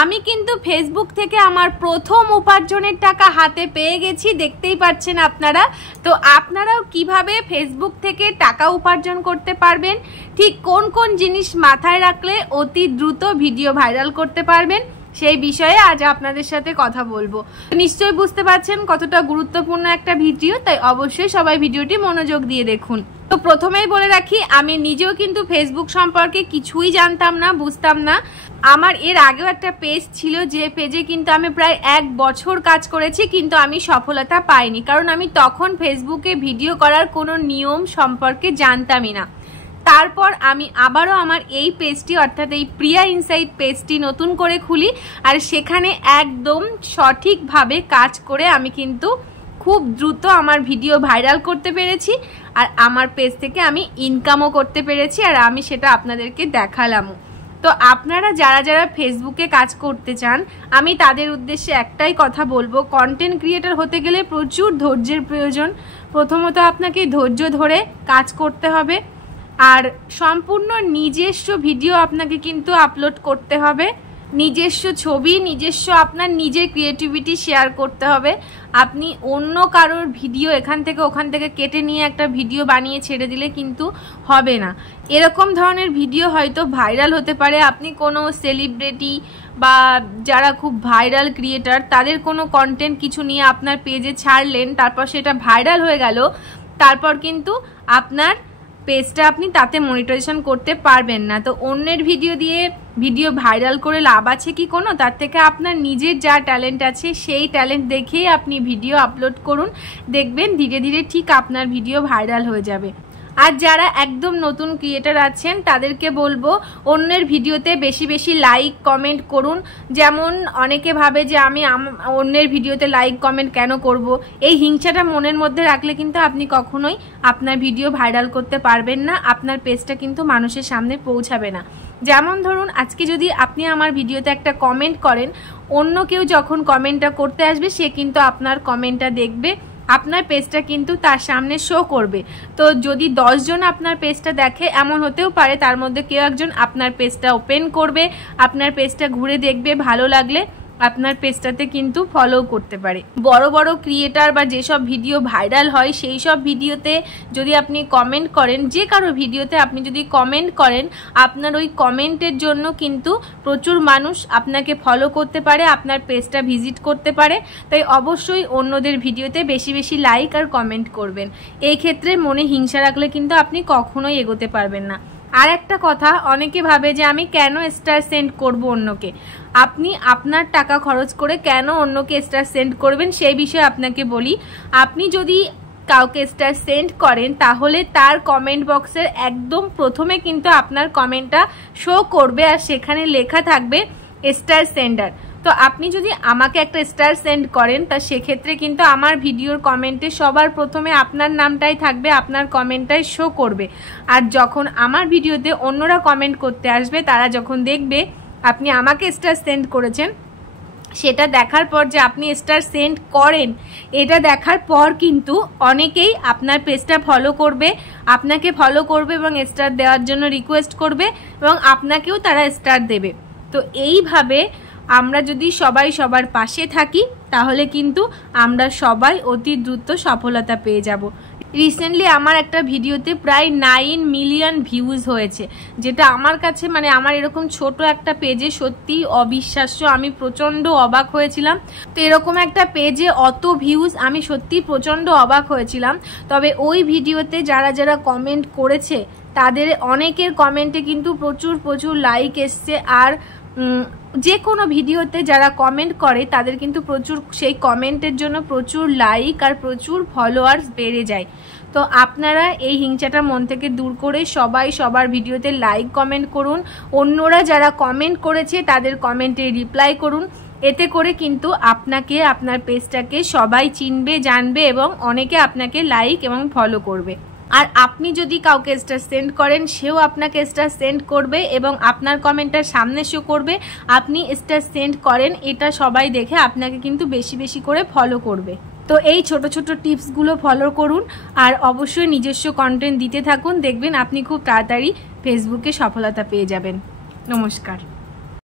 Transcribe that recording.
আমি কিন্তু ফেসবুক থেকে আমার প্রথম উপার্জনের টাকা হাতে পেয়ে গেছি, দেখতেই পাচ্ছেন আপনারা। তো আপনারাও কিভাবে ফেসবুক থেকে টাকা উপার্জন করতে পারবেন, ঠিক কোন কোন জিনিস মাথায় রাখলে অতি দ্রুত ভিডিও ভাইরাল করতে পারবেন, সেই বিষয়ে আজ আপনাদের সাথে কথা বলবো। নিশ্চয়ই বুঝতে পারছেন কতটা গুরুত্বপূর্ণ একটা ভিডিও, তাই অবশ্যই সবাই ভিডিওটি মনোযোগ দিয়ে দেখুন। তো প্রথমেই বলে রাখি, আমি নিজেও কিন্তু ফেসবুক সম্পর্কে কিছুই জানতাম না, বুঝতাম না। আমার এর আগেও একটা পেজ ছিল, যে পেজে কিন্তু আমি প্রায় 1 বছর কাজ করেছি, কিন্তু আমি সফলতা পাইনি, কারণ আমি তখন ফেসবুকে ভিডিও করার কোনো নিয়ম সম্পর্কে জানতামই না। তারপর আমি আবারও আমার এই পেজটি অর্থাৎ এই প্রিয়া ইনসাইট পেজটি নতুন করে খুলি, আর সেখানে একদম সঠিকভাবে কাজ করে আমি কিন্তু খুব দ্রুত আমার ভিডিও ভাইরাল করতে পেরেছি, আর আমার পেজ থেকে আমি ইনকামও করতে পেরেছি, আর আমি সেটা আপনাদেরকে দেখালামও। তো আপনারা যারা যারা ফেসবুকে কাজ করতে চান, আমি তাদের উদ্দেশ্যে একটাই কথা বলবো, কন্টেন্ট ক্রিয়েটর হতে গেলে প্রচুর ধৈর্যের প্রয়োজন। প্রথমত আপনাকে ধৈর্য ধরে কাজ করতে হবে, আর সম্পূর্ণ নিজস্ব ভিডিও আপনাকে কিন্তু আপলোড করতে হবে, নিজস্ব ছবি, নিজস্ব আপনার নিজের ক্রিয়েটিভিটি শেয়ার করতে হবে। আপনি অন্য কারোর ভিডিও এখান থেকে ওখান থেকে কেটে নিয়ে একটা ভিডিও বানিয়ে ছেড়ে দিলে কিন্তু হবে না। এরকম ধরনের ভিডিও হয়তো ভাইরাল হতে পারে, আপনি কোনো সেলিব্রিটি বা যারা খুব ভাইরাল ক্রিয়েটার তাদের কোনো কন্টেন্ট কিছু নিয়ে আপনার পেজে ছাড়লেন, তারপর সেটা ভাইরাল হয়ে গেল, তারপর কিন্তু আপনার পেজটা আপনি তাতে মনিটাইজেশন করতে পারবেন না। তো অন্যের ভিডিও দিয়ে ভিডিও ভাইরাল করে লাভ আছে কি কোনো? তার থেকে আপনার নিজের যা ট্যালেন্ট আছে সেই ট্যালেন্ট দেখেই আপনি ভিডিও আপলোড করুন, দেখবেন ধীরে ধীরে ঠিক আপনার ভিডিও ভাইরাল হয়ে যাবে। আর যারা একদম নতুন ক্রিয়েটার আছেন তাদেরকে বলবো, অন্যের ভিডিওতে বেশি বেশি লাইক কমেন্ট করুন। যেমন অনেকে ভাবে যে আমি অন্যের ভিডিওতে লাইক কমেন্ট কেন করব, এই হিংসাটা মনের মধ্যে রাখলে কিন্তু আপনি কখনোই আপনার ভিডিও ভাইরাল করতে পারবেন না, আপনার পেজটা কিন্তু মানুষের সামনে পৌঁছাবে না। যেমন ধরুন, আজকে যদি আপনি আমার ভিডিওতে একটা কমেন্ট করেন, অন্য কেউ যখন কমেন্টটা করতে আসবে সে কিন্তু আপনার কমেন্টটা দেখবে, আপনার পেজটা কিন্তু তার সামনে শো করবে। তো যদি 10 জন আপনার পেজটা দেখে, এমন হতেও পারে তার মধ্যে কেউ একজন আপনার পেজটা ওপেন করবে, আপনার পেজটা ঘুরে দেখবে, ভালো লাগলে আপনার পেজটাতে কিন্তু ফলো করতে পারে। বড় বড় ক্রিয়েটার বা যেসব ভিডিও ভাইরাল হয় সেই সব ভিডিওতে যদি আপনি কমেন্ট করেন, যে কারো ভিডিওতে আপনি যদি কমেন্ট করেন, আপনার ওই কমেন্টের জন্য কিন্তু প্রচুর মানুষ আপনাকে ফলো করতে পারে, আপনার পেজটা ভিজিট করতে পারে। তাই অবশ্যই অন্যদের ভিডিওতে বেশি বেশি লাইক আর কমেন্ট করবেন। এই ক্ষেত্রে মনে হিংসা রাখলে কিন্তু আপনি কখনোই এগোতে পারবেন না। আর একটা কথা, অনেকে ভাবে যে আমি কেন স্টার সেন্ড করব অন্যকে। আপনি আপনার টাকা খরচ করে কেন অন্যকে স্টার সেন্ড করবেন সেই বিষয়ে আপনাকে বলি। আপনি যদি কাউকে স্টার সেন্ড করেন, তাহলে তার কমেন্ট বক্সের একদম প্রথমে কিন্তু আপনার কমেন্টটা শো করবে, আর সেখানে লেখা থাকবে স্টার সেন্ডার। তো আপনি যদি আমাকে একটা স্টার সেন্ড করেন, তা সেক্ষেত্রে কিন্তু আমার ভিডিওর কমেন্টে সবার প্রথমে আপনার নামটাই থাকবে, আপনার কমেন্টটাই শো করবে। আর যখন আমার ভিডিওতে অন্যরা কমেন্ট করতে আসবে, তারা যখন দেখবে আপনি আমাকে স্টার সেন্ড করেছেন, সেটা দেখার পর যে আপনি স্টার সেন্ড করেন, এটা দেখার পর কিন্তু অনেকেই আপনার পেজটা ফলো করবে, আপনাকে ফলো করবে এবং স্টার দেওয়ার জন্য রিকোয়েস্ট করবে, এবং আপনাকেও তারা স্টার দেবে। তো এইভাবে আমরা যদি সবাই সবার পাশে থাকি, তাহলে কিন্তু আমরা সবাই অতি দ্রুত সফলতা পেয়ে যাব। রিসেন্টলি আমার একটা ভিডিওতে প্রায় 9 মিলিয়ন ভিউজ হয়েছে, যেটা আমার কাছে মানে আমার এরকম ছোট একটা পেজে সত্যি অবিশ্বাস্য। আমি প্রচণ্ড অবাক হয়েছিলাম। তো এরকম একটা পেজে অত ভিউজ, আমি সত্যি প্রচণ্ড অবাক হয়েছিলাম। তবে ওই ভিডিওতে যারা যারা কমেন্ট করেছে, তাদের অনেকের কমেন্টে কিন্তু প্রচুর প্রচুর লাইক এসছে। আর যে কোনো ভিডিওতে যারা কমেন্ট করে তাদের কিন্তু প্রচুর, সেই কমেন্টের জন্য প্রচুর লাইক আর প্রচুর ফলোয়ার্স বেড়ে যায়। তো আপনারা এই হিংসাটা মন থেকে দূর করে সবাই সবার ভিডিওতে লাইক কমেন্ট করুন, অন্যরা যারা কমেন্ট করেছে তাদের কমেন্টে রিপ্লাই করুন। এতে করে কিন্তু আপনাকে, আপনার পেজটাকে সবাই চিনবে, জানবে, এবং অনেকে আপনাকে লাইক এবং ফলো করবে। আর আপনি যদি কাউকে স্টার সেন্ড করেন, সেও আপনাকে স্টার সেন্ড করবে এবং আপনার কমেন্টটা সামনে শো করবে। আপনি স্টার সেন্ড করেন, এটা সবাই দেখে আপনাকে কিন্তু বেশি বেশি করে ফলো করবে। তো এই ছোট ছোট টিপসগুলো ফলো করুন, আর অবশ্যই নিজস্ব কন্টেন্ট দিতে থাকুন, দেখবেন আপনি খুব তাড়াতাড়ি ফেসবুকে সফলতা পেয়ে যাবেন। নমস্কার।